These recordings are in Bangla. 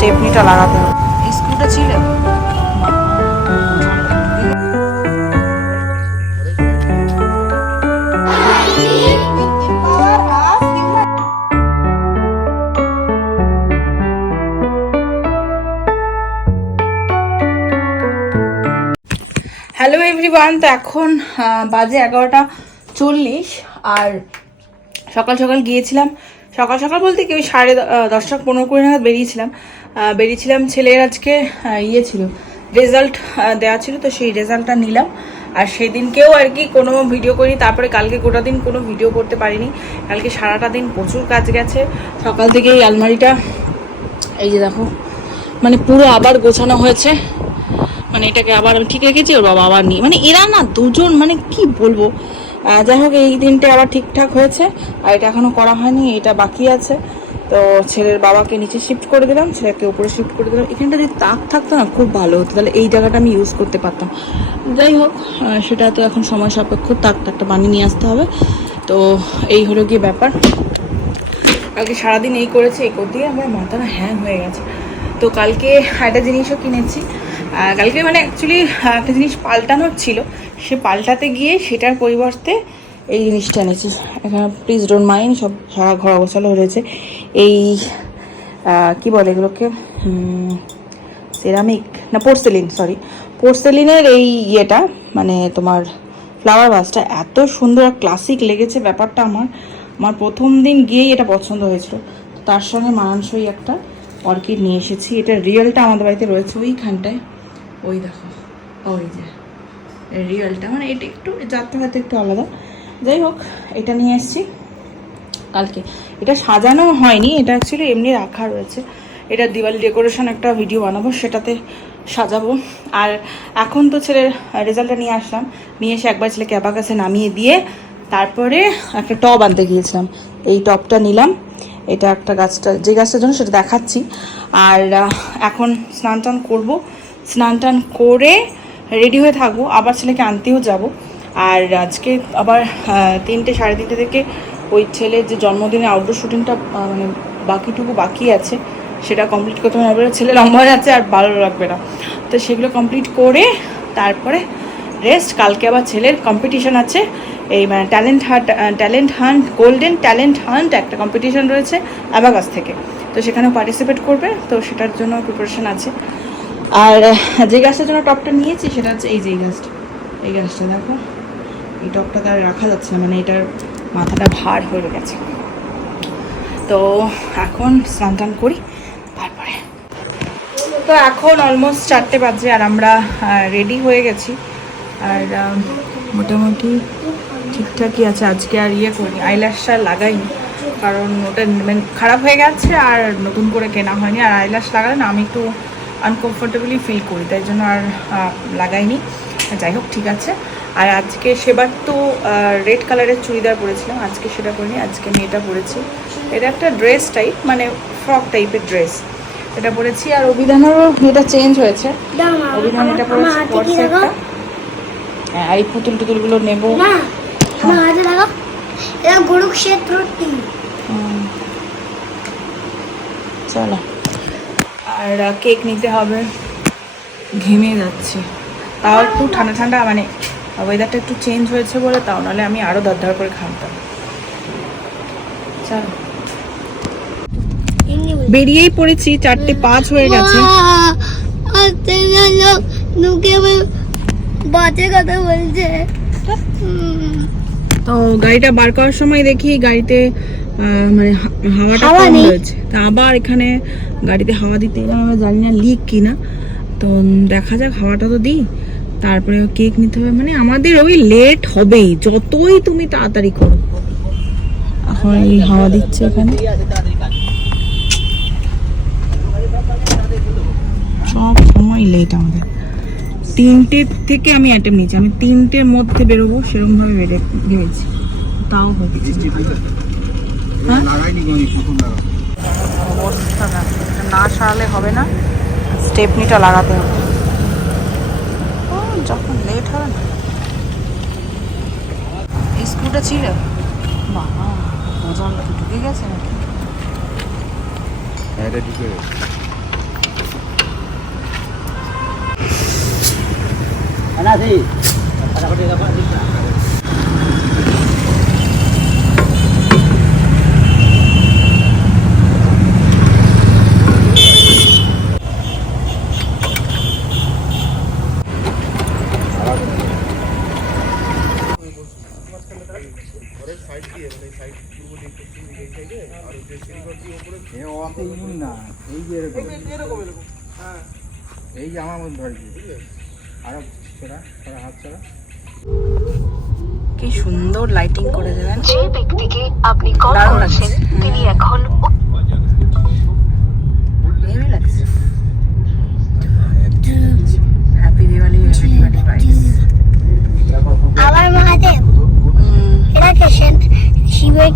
স্টেপনিটা লাগাতে হবে। এই স্ক্রুটা ছিল হ্যালো এভরিওয়ান তো এখন বাজে এগারোটা চল্লিশ আর সকাল সকাল গিয়েছিলাম সকাল সকাল বলতে কি, ওই সাড়ে দশটা পনেরো কুড়ি নাগাদ বেরিয়েছিলাম। বেরিয়েছিলাম, ছেলের আজকে ইয়ে ছিল রেজাল্ট দেওয়া ছিল, তো সেই রেজাল্টটা নিলাম। আর সেদিনকেও আর কি কোনো ভিডিও করিনি, তারপরে কালকে গোটা দিন কোনো ভিডিও করতে পারিনি। কালকে সারাটা দিন প্রচুর কাজ গেছে। সকাল থেকে এই আলমারিটা, এই যে দেখো মানে পুরো আবার গোছানো হয়েছে। মানে এটাকে আবার আমি ঠিক রেখেছি, ওর বাবা আবার নিয়ে মানে এরা না দুজন মানে কি বলব? যাই হোক, এই দিনটা আবার ঠিকঠাক হয়েছে, আর এটা এখনও করা হয়নি, এটা বাকি আছে। তো ছেলের বাবাকে নিচে শিফট করে দিলাম, ছেলেকে উপরে শিফট করে দিলাম। এখানটা যদি তাক থাকতো না, খুব ভালো হতো। তাহলে এই জায়গাটা আমি ইউজ করতে পারতাম। যাই হোক সেটা তো এখন সময় সাপেক্ষ, তাক টাকটা বানিয়ে নিয়ে আসতে হবে। তো এই হলো গিয়ে ব্যাপার। কালকে সারাদিন এই করেছে, এই করতে আমার মাথাটা হ্যাং হয়ে গেছে। তো কালকে একটা জিনিসও কিনেছি। কালকে মানে অ্যাকচুয়ালি একটা জিনিস পাল্টানোর ছিল। সে পাল্টাতে গিয়ে সেটার পরিবর্তে এই জিনিসটা এনেছি। এখানে প্লিজ ডোন্ট মাইন্ড সব সারা ঘর অবসালো রয়েছে। এই কি বলে এগুলোকে? সেরামিক না পোর্সেলিন সরি পোর্সেলিনের এই ইয়েটা মানে তোমার ফ্লাওয়ার ভাসটা এত সুন্দর ক্লাসিক লেগেছে ব্যাপারটা আমার। আমার প্রথম দিন গিয়েই এটা পছন্দ হয়েছিল। তার সঙ্গে মানানসই একটা অর্কিড নিয়ে এসেছি। এটা রিয়েলটা আমাদের বাড়িতে রয়েছে ওইখানটায়। ওই দেখো, ওই যে। রিয়েলটা মানে এটা একটু যাত্রা একটু আলাদা। যাই হোক, এটা নিয়ে এসেছি কালকে। এটা সাজানো হয়নি, এটা অ্যাকচুয়ালি এমনি রাখা রয়েছে। এটা দিওয়ালি ডেকোরেশন একটা ভিডিও বানাবো, সেটাতে সাজাবো। আর এখন তো ছেলের রেজাল্টটা নিয়ে আসলাম। নিয়ে এসে একবার ছেলেকে অ্যাবাকাসে নামিয়ে দিয়ে তারপরে একটা টব আনতে গিয়েছিলাম। এই টবটা নিলাম। এটা একটা গাছটা, যে গাছটার জন্য সেটা দেখাচ্ছি। আর এখন স্নান টান করব। স্নান টান করে রেডি হয়ে থাকব, আবার ছেলেকে আনতেও যাব। আর আজকে আবার তিনটে, সাড়ে তিনটে থেকে ওই ছেলের যে জন্মদিনে আউটডোর শুটিংটা মানে বাকিটুকু বাকি আছে, সেটা কমপ্লিট করতে হবে ছেলে লম্বা হয়ে যাচ্ছে আর ভালো লাগবে না। তো সেগুলো কমপ্লিট করে তারপরে রেস্ট কালকে আবার ছেলের কম্পিটিশন আছে। এই মানে talent hunt talent hunt golden talent hunt একটা কম্পিটিশন রয়েছে অ্যাবাগাস থেকে। তো সেখানেও পার্টিসিপেট করবে, তো সেটার জন্য প্রিপারেশন আছে। আর যে গাছটার জন্য টপটা নিয়েছি সেটা হচ্ছে এই যে এই গাছটা। এই গাছটা, দেখো। এই টপটা তার রাখা যাচ্ছে না মানে এটার মাথাটা ভার হয়ে গেছে। তো এখন স্নান টান করি, তারপরে। তো এখন অলমোস্ট চারটে বাজে আর আমরা রেডি হয়ে গেছি। আর মোটামুটি ঠিকঠাকই আছে। আজকে আর ইয়ে করিনি আইল্যাশটা লাগাইনি। কারণ ওটা মানে খারাপ হয়ে গেছে আর নতুন করে কেনা হয়নি। আর আইল্যাশ লাগালে না, আমি একটু আনকমফোর্টেবলি ফিল করি তাই জন্য আর লাগাইনি। যাই হোক ঠিক আছে। আর আজকে সেবার তো রেড কালারের চুড়িদার পরেছিলাম আজকে সেটা করিনি আজকে আমি এটা পরেছি। এটা একটা ড্রেস টাইপ মানে ফ্রক টাইপের ড্রেস এটা পরেছি আর অভিধানেরও এটা চেঞ্জ হয়েছে। অভিধান এটা পরেছি হ্যাঁ, আর এই পুতুল টুতুলগুলো নেব। হুম। চলো। আর কেক নিতে হবে। ঘেমে যাচ্ছে। তাও একটু ঠান্ডা ঠান্ডা মানে ওয়েদারটা একটু চেঞ্জ হয়েছে বলে তাও নাহলে আমি আরও দরদর করে খামতাম চলো। বেরিয়েই পড়েছি চারটে পাঁচ হয়ে গেছে। বাজে কথা বলছে। তো? গাড়িটা বার করার সময় দেখি গাড়িতে মানে হাওয়াটা কম। রয়েছে। তা আবার এখানে গাড়িতে হাওয়া দিতে এলাম আমরা জানি না লিক কিনা। তো দেখা যাক হাওয়াটা তো দিই। তারপরে কেক নিতে হবে। মানে আমাদের ওই লেট হবেই। যতই তুমি তাড়াতাড়ি করো। এখন এই হাওয়া দিচ্ছে এখানে। সব সময় লেট আমাদের। তিনটে থেকে আমি অ্যাটেম্প নিয়েছি। আমি তিনটের মধ্যে বেরোবো সেরকম ভাবে বেড়ে ভেবেছি তাও হচ্ছে অবস্থা না না সারালে হবে না স্টেপনিটা লাগাতে হবে। ও যখন লেট হবে না। এই স্ক্রুটা ছিল? বাবা ওজন ঢুকে গেছে নাকি? এ অত ইউন না এই যে এরকম। এই যে আমার মধ্যে ধরেছি আরও ছোড়া ছোড়া হাত ছোড়া। কি সুন্দর লাইটিং করে দেবেন। যে ব্যক্তিকে আপনি কল করেছেন তিনি এখন হেভি লাগছে হ্যাপি দিওয়ালি হ্যাপি দিওয়ালি আবার শিবের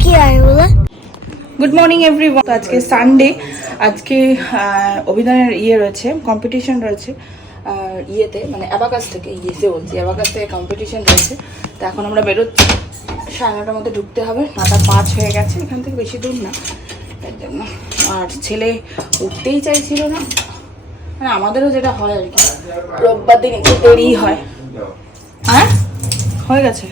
কি বলো? গুড মর্নিং তো আজকে সানডে আজকে অভিধানের ইয়ে রয়েছে কম্পিটিশন রয়েছে ইয়েতে মানে অ্যাবাকাস থেকে, ইয়েতে বলছি অ্যাবাকাস থেকে কম্পিটিশন রয়েছে। তো এখন আমরা বেরোচ্ছি। সাড়ে নটার মধ্যে ঢুকতে হবে, নটা পাঁচ হয়ে গেছে, এখান থেকে বেশি দূর না। তার জন্য। আর ছেলে উঠতেই চাইছিল না। মানে আমাদেরও যেটা হয় আর কি। রোববার দিন একটু দেরি হয়। হ্যাঁ? হয়ে গেছে।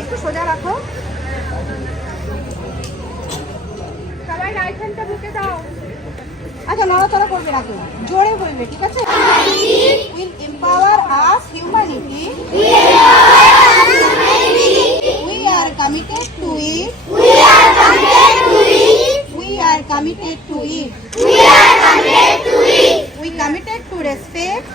একটু সোজা রাখো। সবাই রাইট হ্যান্ডটা দাও। আচ্ছা নড়াচড়া করবে না জোরে বলবে, ঠিক আছে? Will empower us humanity we are committed to it we are committed to it we committed to respect.